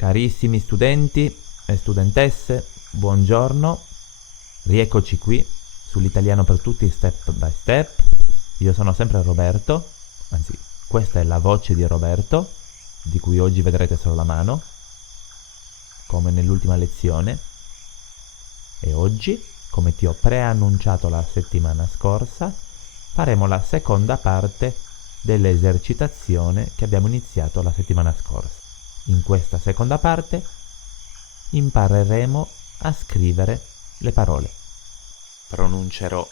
Carissimi studenti e studentesse, buongiorno, rieccoci qui sull'italiano per tutti step by step. Io sono sempre Roberto, anzi questa è la voce di Roberto, di cui oggi vedrete solo la mano, come nell'ultima lezione. E oggi, come ti ho preannunciato la settimana scorsa, faremo la seconda parte dell'esercitazione che abbiamo iniziato la settimana scorsa. In questa seconda parte impareremo a scrivere le parole. Pronuncerò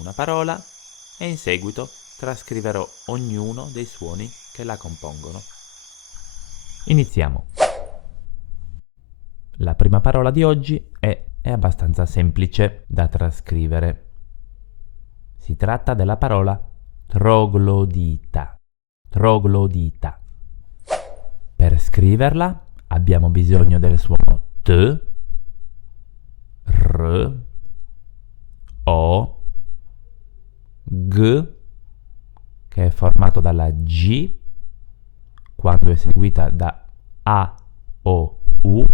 una parola e in seguito trascriverò ognuno dei suoni che la compongono. Iniziamo. La prima parola di oggi è abbastanza semplice da trascrivere. Si tratta della parola troglodita. Troglodita. Per scriverla abbiamo bisogno del suono T, R, O, G, che è formato dalla G quando è seguita da A, O, U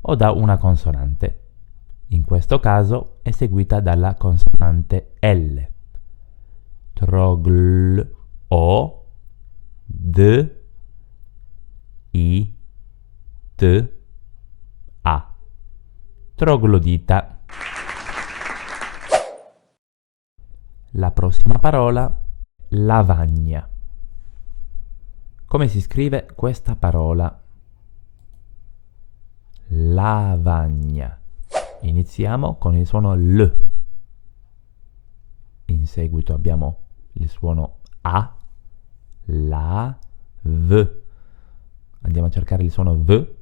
o da una consonante. In questo caso è seguita dalla consonante L. Trogl, O, D, I, T, A. Troglodita. La prossima parola, lavagna. Come si scrive questa parola? Lavagna. Iniziamo con il suono L. In seguito abbiamo il suono A, la, V. Andiamo a cercare il suono V.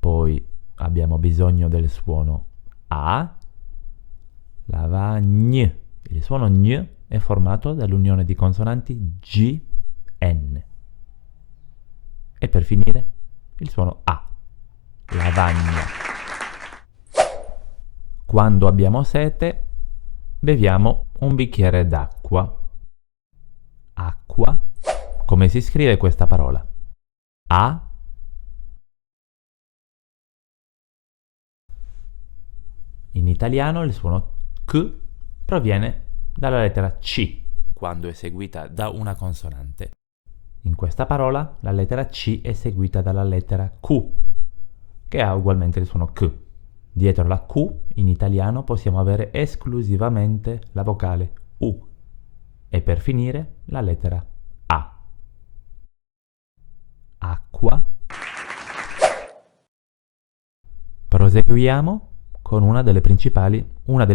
Poi abbiamo bisogno del suono A, lavagn. Il suono gn è formato dall'unione di consonanti G, N. E per finire il suono A, lavagna. Quando abbiamo sete, beviamo un bicchiere d'acqua. Acqua. Come si scrive questa parola? A. In italiano il suono K proviene dalla lettera C, quando è seguita da una consonante. In questa parola la lettera C è seguita dalla lettera Q, che ha ugualmente il suono K. Dietro la Q in italiano possiamo avere esclusivamente la vocale U e per finire la lettera A. Acqua. Proseguiamo con una delle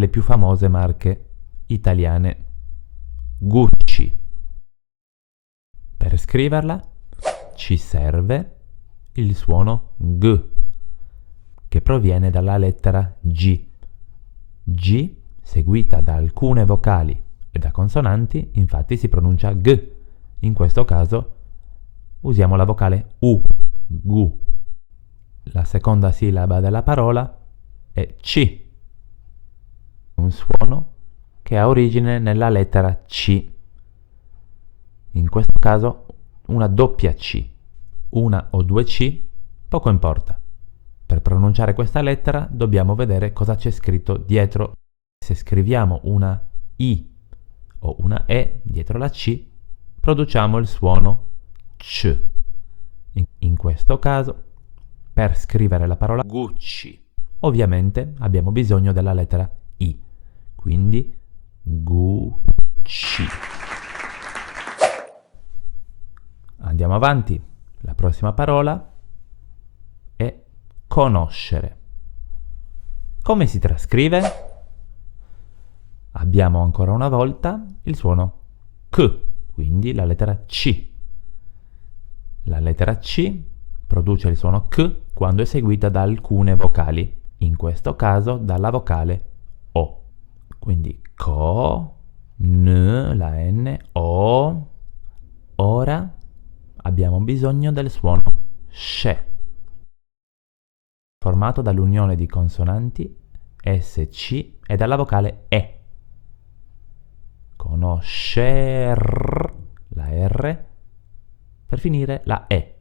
più famose marche italiane, Gucci. Per scriverla ci serve il suono G, che proviene dalla lettera G. G seguita da alcune vocali e da consonanti, infatti si pronuncia G. In questo caso usiamo la vocale U, Gu. La seconda sillaba della parola è C, un suono che ha origine nella lettera C. In questo caso una doppia C, una o due C, poco importa. Per pronunciare questa lettera dobbiamo vedere cosa c'è scritto dietro. Se scriviamo una I o una E dietro la C, produciamo il suono C. In questo caso, per scrivere la parola Gucci, ovviamente abbiamo bisogno della lettera I, quindi Gucci. Andiamo avanti. La prossima parola è conoscere. Come si trascrive? Abbiamo ancora una volta il suono K, quindi la lettera C. La lettera C produce il suono K quando è seguita da alcune vocali, in questo caso dalla vocale O. Quindi co, n, la n, o. Ora abbiamo bisogno del suono SCE, formato dall'unione di consonanti SC e dalla vocale E. Conoscer, la R, per finire la E.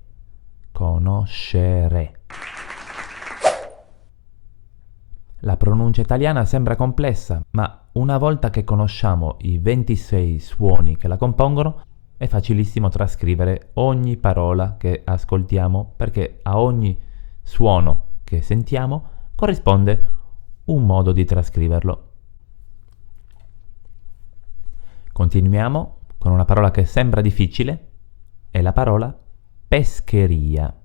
conoscere. La pronuncia italiana sembra complessa, ma una volta che conosciamo i 26 suoni che la compongono, è facilissimo trascrivere ogni parola che ascoltiamo, perché a ogni suono che sentiamo corrisponde un modo di trascriverlo. Continuiamo con una parola che sembra difficile, è la parola pescheria.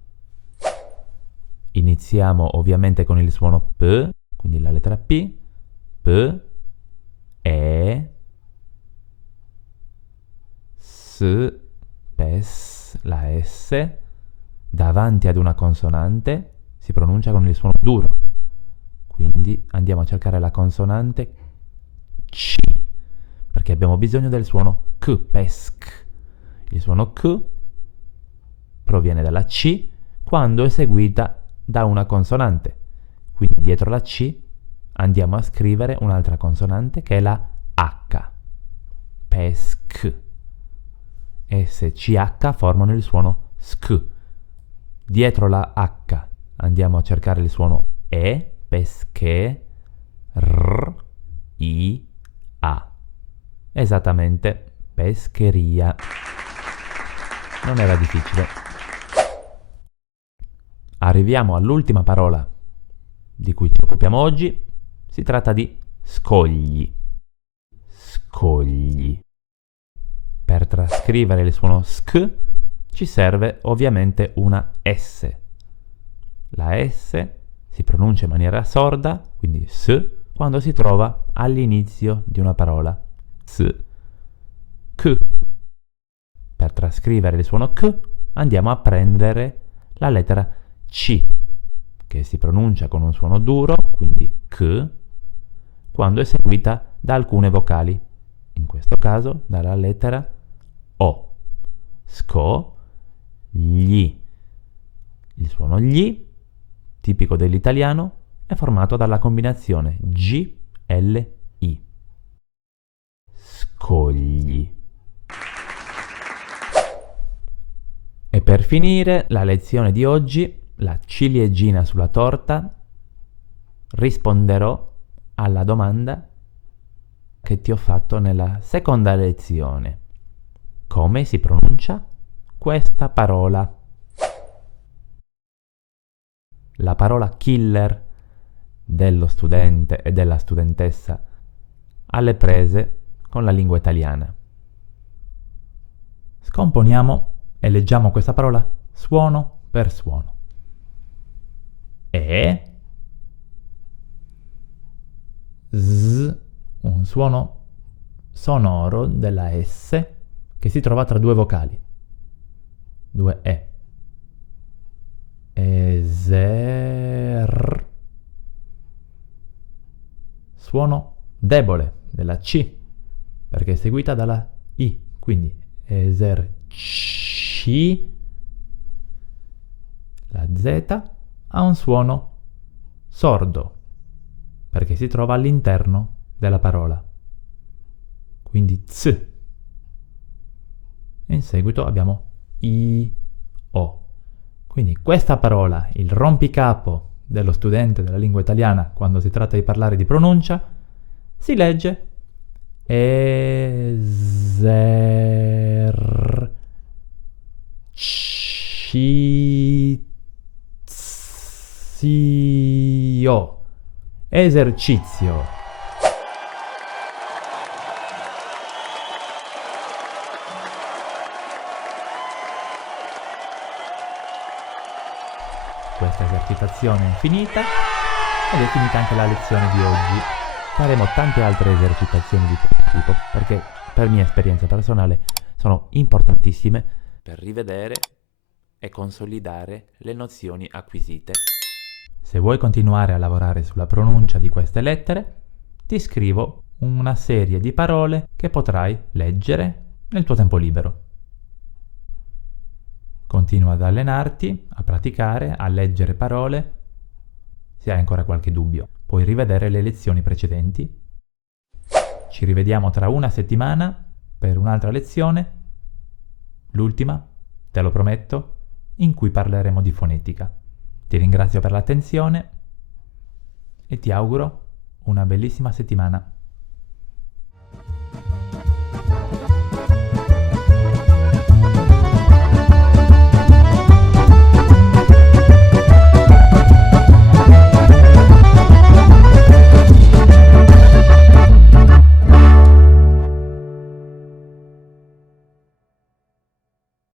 Iniziamo ovviamente con il suono P, quindi la lettera P, P, E, S, PES, la S, davanti ad una consonante si pronuncia con il suono duro. Quindi andiamo a cercare la consonante C, perché abbiamo bisogno del suono K, pesc. Il suono K proviene dalla C quando è seguita da una consonante. Quindi dietro la C andiamo a scrivere un'altra consonante che è la H. Pesc. SCH formano il suono SK. Dietro la H andiamo a cercare il suono E, pesche, R, I, A. Esattamente, pescheria. Non era difficile. Arriviamo all'ultima parola di cui ci occupiamo oggi. Si tratta di scogli. Scogli. Per trascrivere il suono sk ci serve ovviamente una S. La S si pronuncia in maniera sorda, quindi s, quando si trova all'inizio di una parola. S, k. Per trascrivere il suono k andiamo a prendere la lettera C, che si pronuncia con un suono duro, quindi k, quando è seguita da alcune vocali. In questo caso dalla lettera O. Sco, gli. Il suono gli, tipico dell'italiano, è formato dalla combinazione G, L, I. Scogli. E per finire la lezione di oggi, la ciliegina sulla torta, risponderò alla domanda che ti ho fatto nella seconda lezione. Come si pronuncia questa parola? La parola killer dello studente e della studentessa alle prese con la lingua italiana. Scomponiamo e leggiamo questa parola suono per suono. E, Z, un suono sonoro della S che si trova tra due vocali, due E. Eser, suono debole della C perché è seguita dalla I, quindi eserci. La Z ha un suono sordo perché si trova all'interno della parola, quindi Z. E in seguito abbiamo I, O. Quindi questa parola, il rompicapo dello studente della lingua italiana quando si tratta di parlare di pronuncia, si legge esercizio. Esercizio. Questa esercitazione è finita ed è finita anche la lezione di oggi. Faremo tante altre esercitazioni di questo tipo perché per mia esperienza personale sono importantissime per rivedere e consolidare le nozioni acquisite. Se vuoi continuare a lavorare sulla pronuncia di queste lettere, ti scrivo una serie di parole che potrai leggere nel tuo tempo libero. Continua ad allenarti, a praticare, a leggere parole. Se hai ancora qualche dubbio, puoi rivedere le lezioni precedenti. Ci rivediamo tra una settimana per un'altra lezione. L'ultima, te lo prometto, in cui parleremo di fonetica. Ti ringrazio per l'attenzione e ti auguro una bellissima settimana.